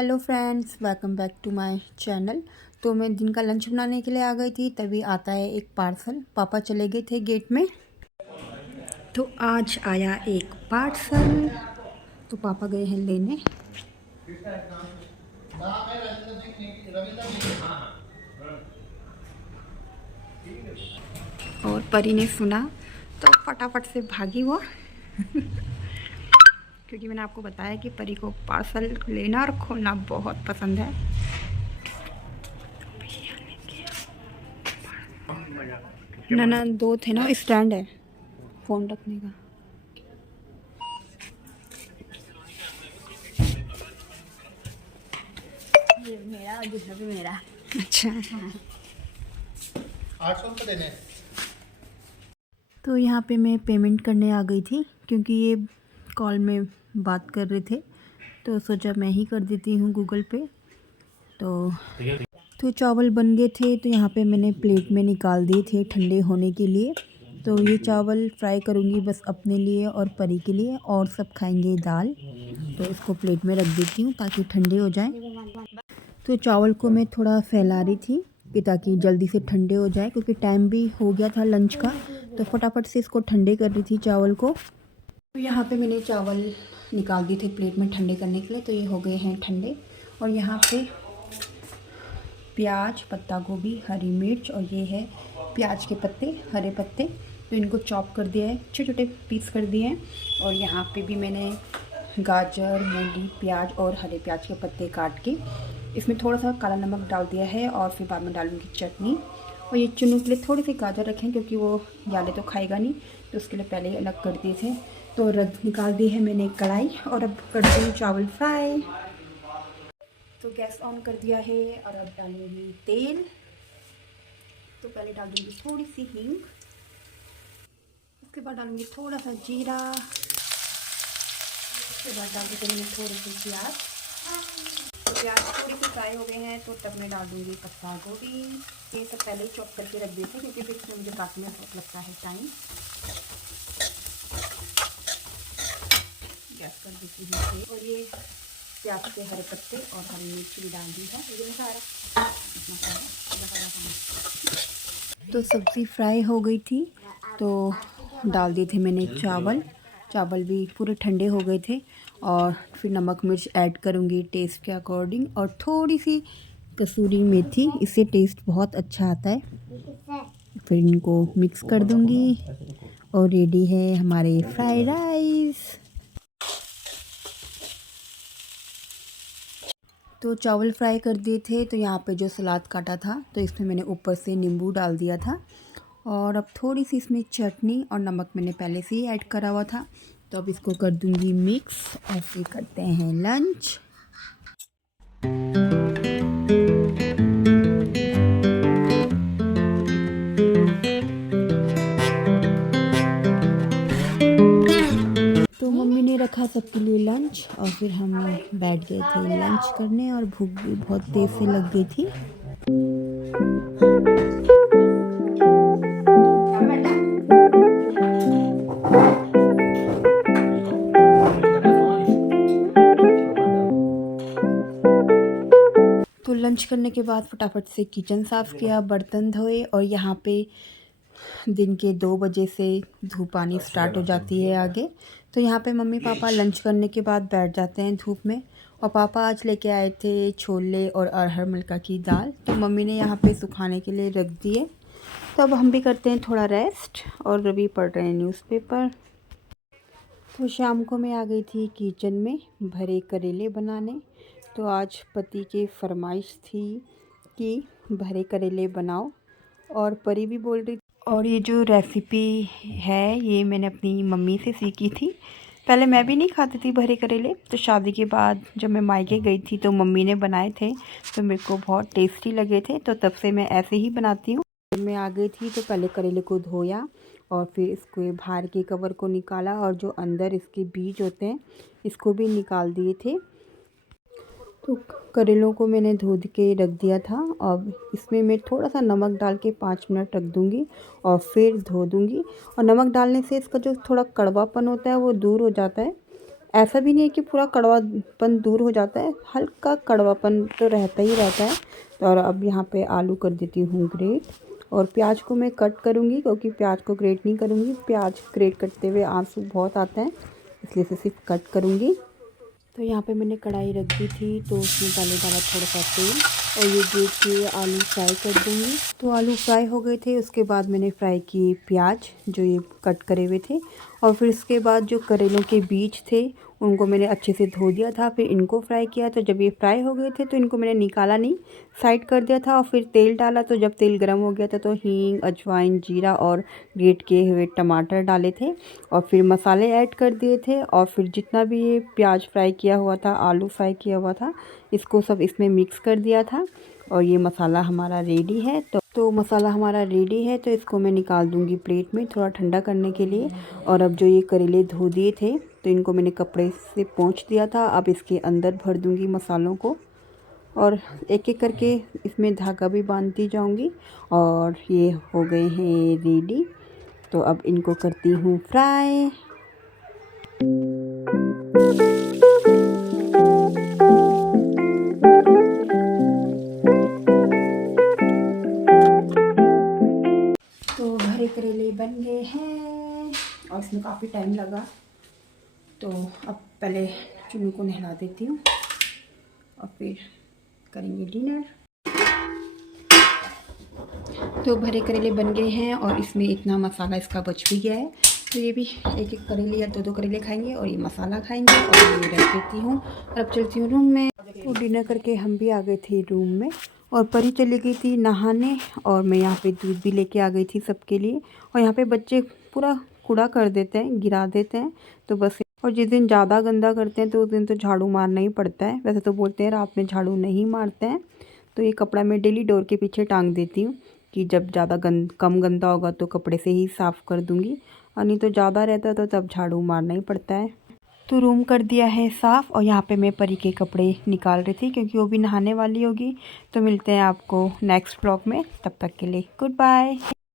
Hello friends, welcome back to my channel. तो मैं दिन का लंच बनाने के लिए आ गई थी, तभी आता है एक पार्सल। पापा चले गए थे गेट में, तो आज आया एक पार्सल। तो पापा गए हैं लेने। और परी ने सुना तो फटाफट से भागी वो क्योंकि मैंने आपको बताया कि परी को पार्सल लेना और खोलना बहुत पसंद है। ना दो थे ना, स्टैंड है फ़ोन रखने का। ये मेरा और दूसरा भी मेरा। अच्छा, 800 रुपये देने। तो यहाँ पे मैं पेमेंट करने आ गई थी क्योंकि ये कॉल में बात कर रहे थे, तो सोचा मैं ही कर देती हूँ गूगल पे। तो चावल बन गए थे, तो यहाँ पे मैंने प्लेट में निकाल दिए थे ठंडे होने के लिए। तो ये चावल फ्राई करूँगी बस अपने लिए और परी के लिए, और सब खाएंगे दाल। तो इसको प्लेट में रख देती हूँ ताकि ठंडे हो जाएं। तो चावल को मैं थोड़ा फैला रही थी कि ताकि जल्दी से ठंडे हो जाए, क्योंकि टाइम भी हो गया था लंच का। तो फटाफट से इसको ठंडे कर रही थी चावल को। तो यहाँ पे मैंने चावल निकाल दिए थे प्लेट में ठंडे करने के लिए, तो ये हो गए हैं ठंडे। और यहाँ पे प्याज, पत्ता गोभी, हरी मिर्च और ये है प्याज के पत्ते, हरे पत्ते। तो इनको चॉप कर दिया है, छोटे छोटे पीस कर दिए हैं। और यहाँ पे भी मैंने गाजर, मूली, प्याज और हरे प्याज के पत्ते काट के इसमें थोड़ा सा काला नमक डाल दिया है, और फिर बाद में डालूंगी चटनी। और ये चुन्नू के लिए थोड़ी सी गाजर रखें क्योंकि वो याले तो खाएगा नहीं, तो उसके लिए पहले ही अलग कर दिए थे। तो रख निकाल दी है मैंने कढ़ाई, और अब करती हूँ चावल फ्राई। तो गैस ऑन कर दिया है और अब डालूंगी तेल। तो पहले डाल दूँगी थोड़ी सी हींग, उसके बाद डालूंगी थोड़ा सा जीरा, उसके बाद डाल दूँगी मैंने थोड़ी सी प्याज। तो प्याज थोड़ी सी फ्राई हो गए हैं, तो तब मैं डाल दूँगी पत्ता गोभी। ये सब पहले ही चॉप करके रख देते हैं क्योंकि फिर इसमें मुझे काटने में बहुत लगता है टाइम। गैस कर देती हूँ तेल, और ये प्याज के हरे पत्ते और हरी मिर्च भी डाल दी है। तो सब्ज़ी फ्राई हो गई थी, तो डाल दिए थे मैंने चावल। चावल भी पूरे ठंडे हो गए थे। और फिर नमक मिर्च ऐड करूँगी टेस्ट के अकॉर्डिंग, और थोड़ी सी कसूरी मेथी, इससे टेस्ट बहुत अच्छा आता है। फिर इनको मिक्स कर दूँगी, और रेडी है हमारे फ्राइड राइस। तो चावल फ्राई कर दिए थे, तो यहाँ पे जो सलाद काटा था तो इसमें मैंने ऊपर से नींबू डाल दिया था। और अब थोड़ी सी इसमें चटनी और नमक मैंने पहले से ही ऐड करा हुआ था। तो अब इसको कर दूँगी मिक्स, और फिर करते हैं लंच। तो मम्मी ने रखा सबके लिए लंच, और फिर हम बैठ गए थे लंच करने, और भूख भी बहुत तेज़ से लग गई थी। तो लंच करने के बाद फटाफट से किचन साफ़ किया, बर्तन धोए। और यहाँ पे दिन के 2 बजे से धूप आनी स्टार्ट हो जाती है आगे। तो यहाँ पे मम्मी पापा लंच करने के बाद बैठ जाते हैं धूप में। और पापा आज लेके आए थे छोले और अरहर मलका की दाल, तो मम्मी ने यहाँ पे सुखाने के लिए रख दिए। तो अब हम भी करते हैं थोड़ा रेस्ट, और रवि पढ़ रहे हैं न्यूज़पेपर। तो शाम को मैं आ गई थी किचन में भरे करेले बनाने। तो आज पति की फरमाइश थी कि भरे करेले बनाओ, और परी भी बोल रही। और ये जो रेसिपी है ये मैंने अपनी मम्मी से सीखी थी। पहले मैं भी नहीं खाती थी भरे करेले, तो शादी के बाद जब मैं मायके गई थी तो मम्मी ने बनाए थे, तो मेरे को बहुत टेस्टी लगे थे। तो तब से मैं ऐसे ही बनाती हूँ। जब मैं आ गई थी तो पहले करेले को धोया, और फिर इसको बाहर के कवर को निकाला, और जो अंदर इसके बीज होते हैं इसको भी निकाल दिए थे। तो करेलों को मैंने धो के रख दिया था। अब इसमें मैं थोड़ा सा नमक डाल के 5 मिनट रख दूँगी, और फिर धो दूँगी। और नमक डालने से इसका जो थोड़ा कड़वापन होता है वो दूर हो जाता है। ऐसा भी नहीं है कि पूरा कड़वापन दूर हो जाता है, हल्का कड़वापन तो रहता ही रहता है। और अब यहाँ पे आलू कर देती हूँ ग्रेट, और प्याज को मैं कट करूँगी क्योंकि प्याज को ग्रेट नहीं करूँगी, प्याज ग्रेट करते हुए आंसू बहुत आता है, इसलिए से सिर्फ कट करूँगी। तो यहाँ पे मैंने कढ़ाई रख दी थी, तो उसमें पहले डाला थोड़ा सा तेल और ये ग्रेट किए आलू फ्राई कर दूँगी। तो आलू फ्राई हो गए थे, उसके बाद मैंने फ्राई किए प्याज जो ये कट करे हुए थे, और फिर उसके बाद जो करेलों के बीज थे उनको मैंने अच्छे से धो दिया था, फिर इनको फ्राई किया। तो जब ये फ्राई हो गए थे तो इनको मैंने निकाला नहीं, साइड कर दिया था, और फिर तेल डाला। तो जब तेल गर्म हो गया था तो हींग, अजवाइन, जीरा और ग्रेट किए हुए टमाटर डाले थे, और फिर मसाले ऐड कर दिए थे, और फिर जितना भी ये प्याज फ्राई किया हुआ था, आलू फ्राई किया हुआ था, इसको सब इसमें मिक्स कर दिया था। और ये मसाला हमारा रेडी है। तो मसाला हमारा रेडी है, तो इसको मैं निकाल दूंगी प्लेट में थोड़ा ठंडा करने के लिए। और अब जो ये करेले धो दिए थे तो इनको मैंने कपड़े से पोंछ दिया था, अब इसके अंदर भर दूंगी मसालों को, और एक एक करके इसमें धागा भी बांधती जाऊंगी। और ये हो गए हैं रेडी, तो अब इनको करती हूँ फ्राई। तो भरे करेले बन गए हैं और इसमें काफ़ी टाइम लगा, तो अब पहले चुन्नू को नहला देती हूँ और फिर करेंगे डिनर। तो भरे करेले बन गए हैं और इसमें इतना मसाला इसका बच भी गया है, तो ये भी एक एक करेले या दो दो करेले खाएंगे और ये मसाला खाएंगे। और ये रख देती हूँ और अब चलती हूँ रूम में। तो डिनर करके हम भी आ गए थे रूम में, और परी चली गई थी नहाने, और मैं यहाँ पे दूध भी लेके आ गई थी सबके लिए। और यहाँ पे बच्चे पूरा कूड़ा कर देते हैं, गिरा देते हैं, तो बस। और जिस दिन ज़्यादा गंदा करते हैं तो उस दिन तो झाड़ू मारना ही पड़ता है। वैसे तो बोलते हैं रात में झाड़ू नहीं मारते हैं, तो ये कपड़ा मैं डेली डोर के पीछे टांग देती हूँ कि जब ज़्यादा कम गंदा होगा तो कपड़े से ही साफ़ कर दूँगी, और नहीं तो ज़्यादा रहता है तो तब झाड़ू मारना ही पड़ता है। तो रूम कर दिया है साफ़, और यहाँ पे मैं परी के कपड़े निकाल रही थी क्योंकि वो भी नहाने वाली होगी। तो मिलते हैं आपको नेक्स्ट ब्लॉग में, तब तक के लिए गुड बाय।